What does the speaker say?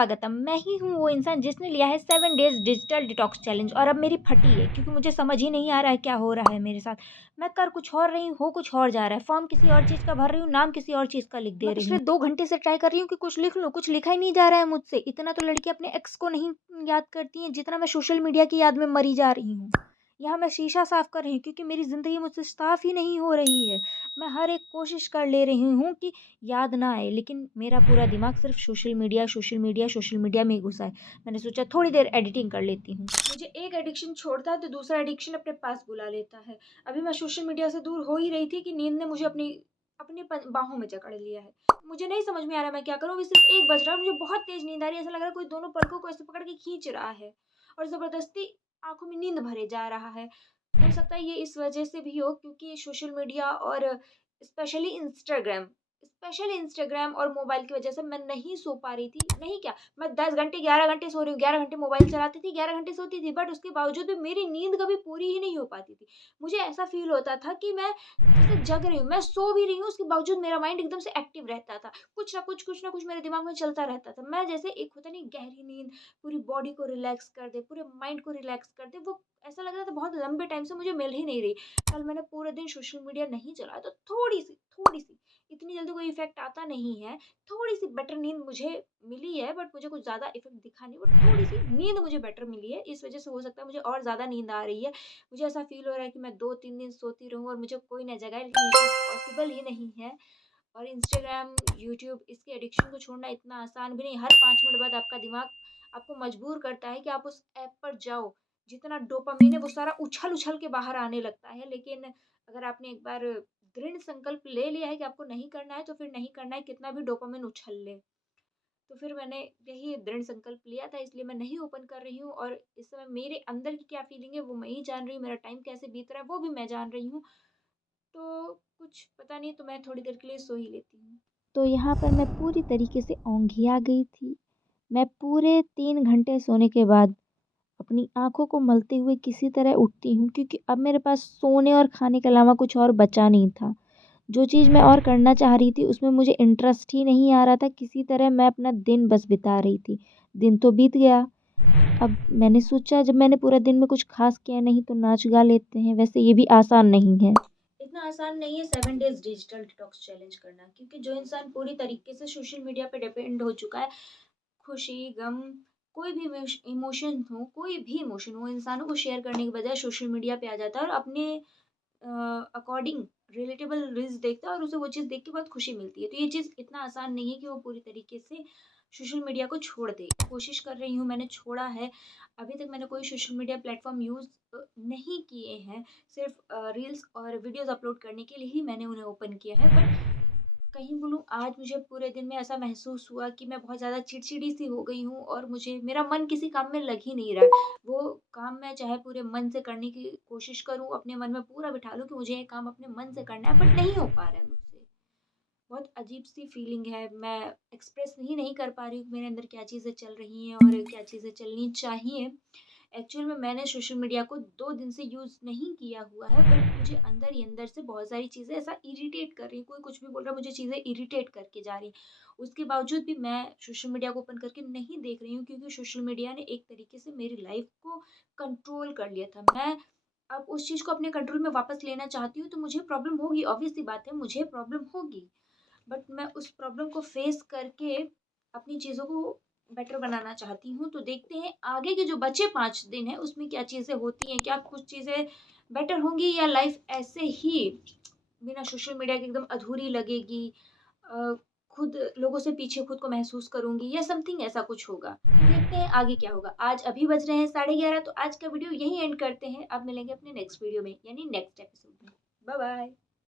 स्वागतम। मैं ही हूँ वो इंसान जिसने लिया है 7 डेज़ डिजिटल डिटॉक्स चैलेंज और अब मेरी फटी है क्योंकि मुझे समझ ही नहीं आ रहा है क्या हो रहा है मेरे साथ। मैं कर कुछ और रही हूँ, हो कुछ और जा रहा है। फॉर्म किसी और चीज़ का भर रही हूँ, नाम किसी और चीज़ का लिख दे रही हूँ। पिछले 2 घंटे से ट्राई कर रही हूँ कि कुछ लिख लूँ, कुछ लिखा ही नहीं जा रहा है मुझसे। इतना तो लड़कियाँ अपने एक्स को नहीं याद करती हैं जितना मैं सोशल मीडिया की याद में मरी जा रही हूँ। यहाँ मैं शीशा साफ कर रही हूँ क्योंकि मेरी ज़िंदगी मुझसे साफ ही नहीं हो रही है। मैं हर एक कोशिश कर ले रही हूँ कि याद ना आए, लेकिन मेरा पूरा दिमाग सिर्फ social media, social media, social media में ही घुसा है। मैंने सोचा थोड़ी देर एडिटिंग कर लेती हूँ। मुझे एक एडिक्शन छोड़ता है तो दूसरा एडिक्शन अपने पास बुला लेता है। अभी मैं सोशल मीडिया से दूर हो ही रही थी कि नींद ने मुझे अपनी अपनी बाहों में जकड़ लिया है। मुझे नहीं समझ में आ रहा मैं क्या करूँ। अभी सिर्फ 1 बज रहा है, मुझे बहुत तेज नींद आ रही है। ऐसा लग रहा है कोई दोनों पलकों को ऐसे पकड़ के खींच रहा है और जबरदस्ती आंखों में नींद भरे जा रहा है। हो सकता है ये इस वजह से भी हो क्योंकि सोशल मीडिया और स्पेशली इंस्टाग्राम स्पेशली इंस्टाग्राम और मोबाइल की वजह से मैं नहीं सो पा रही थी। नहीं क्या, मैं 10 घंटे 11 घंटे सो रही हूँ, 11 घंटे मोबाइल चलाती थी, 11 घंटे सोती थी, बट उसके बावजूद भी मेरी नींद कभी पूरी ही नहीं हो पाती थी। मुझे ऐसा फ़ील होता था कि मैं जैसे जग रही हूँ, मैं सो भी रही हूँ, उसके बावजूद मेरा माइंड एकदम से एक्टिव रहता था। कुछ ना कुछ मेरे दिमाग में चलता रहता था। मैं जैसे एक होता नहीं गहरी नींद पूरी बॉडी को रिलैक्स कर दे, पूरे माइंड को रिलैक्स कर दे, वो ऐसा लग रहा था बहुत लंबे टाइम से मुझे मिल ही नहीं रही। कल मैंने पूरे दिन सोशल मीडिया नहीं चलाया तो थोड़ी-सी इतनी जल्दी कोई इफ़ेक्ट आता नहीं है। थोड़ी-सी बेटर नींद मुझे मिली है, बट मुझे कुछ ज़्यादा इफ़ेक्ट दिखा नहीं, बट थोड़ी-सी नींद मुझे बेटर मिली है। इस वज़ह से हो सकता है मुझे और ज़्यादा नींद आ रही है। मुझे ऐसा फ़ील हो रहा है कि मैं 2-3 दिन सोती रहूँ और मुझे कोई ना जगाए, लेकिन ये चीज़ पॉसिबल ही नहीं है। और इंस्टाग्राम, यूट्यूब इसके एडिक्शन को छोड़ना इतना आसान भी नहीं। हर 5 मिनट बाद आपका दिमाग आपको मजबूर करता है कि आप उस ऐप पर जाओ। जितना डोपामाइन है वो सारा उछल-उछल के बाहर आने लगता है। लेकिन अगर आपने एक बार दृढ़ संकल्प ले लिया है कि आपको नहीं करना है, तो फिर नहीं करना है, कितना भी डोपामाइन उछल ले। तो फिर मैंने यही दृढ़ संकल्प लिया था, इसलिए मैं नहीं ओपन कर रही हूँ और इस समय मेरे अंदर की क्या फीलिंग है वो मैं ही जान रही हूँ, मेरा टाइम कैसे बीत रहा है वो भी मैं जान रही हूँ। तो कुछ पता नहीं, तो मैं थोड़ी देर के लिए सो ही लेती हूँ। तो यहाँ पर मैं पूरी तरीके से औंधिया गई थी। मैं पूरे 3 घंटे सोने के बाद अपनी आँखों को मलते हुए किसी तरह उठती हूँ क्योंकि अब मेरे पास सोने और खाने के अलावा कुछ और बचा नहीं था। जो चीज़ मैं और करना चाह रही थी उसमें मुझे इंटरेस्ट ही नहीं आ रहा था, किसी तरह मैं अपना दिन बस बिता रही थी। दिन तो बीत गया, अब मैंने सोचा जब मैंने पूरा दिन में कुछ ख़ास किया नहीं तो नाच गा लेते हैं, वैसे ये भी आसान नहीं है। इतना आसान नहीं है 7 डेज़ डिजिटल डिटॉक्स चैलेंज करना, क्योंकि जो इंसान पूरी तरीके से सोशल मीडिया पे डिपेंड हो चुका है, खुशी, गम, कोई भी इमोशन हो, कोई भी इमोशन हो, इंसानों को शेयर करने के बजाय सोशल मीडिया पे आ जाता है और अपने अकॉर्डिंग रिलेटेबल रील्स देखता है और उसे वो चीज़ देख के बहुत खुशी मिलती है। तो ये चीज़ इतना आसान नहीं है कि वो पूरी तरीके से सोशल मीडिया को छोड़ दे। कोशिश कर रही हूँ, मैंने छोड़ा है। अभी तक मैंने कोई सोशल मीडिया प्लेटफ़ॉर्म यूज़ नहीं किए हैं। सिर्फ़ रील्स और वीडियोज़ अपलोड करने के लिए ही मैंने उन्हें ओपन किया है। बट कहीं बोलूँ, आज मुझे पूरे दिन में ऐसा महसूस हुआ कि मैं बहुत ज़्यादा चिड़चिड़ी सी हो गई हूँ और मुझे मेरा मन किसी काम में लग ही नहीं रहा है। वो काम मैं चाहे पूरे मन से करने की कोशिश करूँ, अपने मन में पूरा बिठा लूँ कि मुझे ये काम अपने मन से करना है, बट नहीं हो पा रहा है मुझसे। बहुत अजीब-सी फीलिंग है, मैं एक्सप्रेस ही नहीं कर पा रही हूँ कि मेरे अंदर क्या चीज़ें चल रही हैं और क्या चीज़ें चलनी चाहिए। एक्चुअल में मैंने सोशल मीडिया को 2 दिन से यूज़ नहीं किया हुआ है, बट मुझे अंदर ही अंदर से बहुत सारी चीज़ें ऐसा इरिटेट कर रही हैं, कोई कुछ भी बोल रहा है, मुझे चीज़ें इरिटेट करके जा रही हैं। उसके बावजूद भी मैं सोशल मीडिया को ओपन करके नहीं देख रही हूँ क्योंकि सोशल मीडिया ने एक तरीके से मेरी लाइफ़ को कंट्रोल कर लिया था। मैं अब उस चीज़ को अपने कंट्रोल में वापस लेना चाहती हूँ, तो मुझे प्रॉब्लम होगी, ऑब्वियस सी बात है, मुझे प्रॉब्लम होगी। बट मैं उस प्रॉब्लम को फेस करके अपनी चीज़ों को बेटर बनाना चाहती हूँ। तो देखते हैं आगे के जो बचे 5 दिन हैं उसमें क्या चीज़ें होती हैं, क्या कुछ चीज़ें बेटर होंगी या लाइफ़ ऐसे ही बिना सोशल मीडिया के एकदम अधूरी लगेगी। अ, खुद लोगों से पीछे खुद को महसूस करूँगी या समथिंग ऐसा कुछ होगा। तो देखते हैं आगे क्या होगा। आज अभी बज रहे हैं 11:30, तो आज का वीडियो यहीं एंड करते हैं। अब मिलेंगे अपने नेक्स्ट वीडियो में यानी नेक्स्ट एपिसोड में। Bye bye.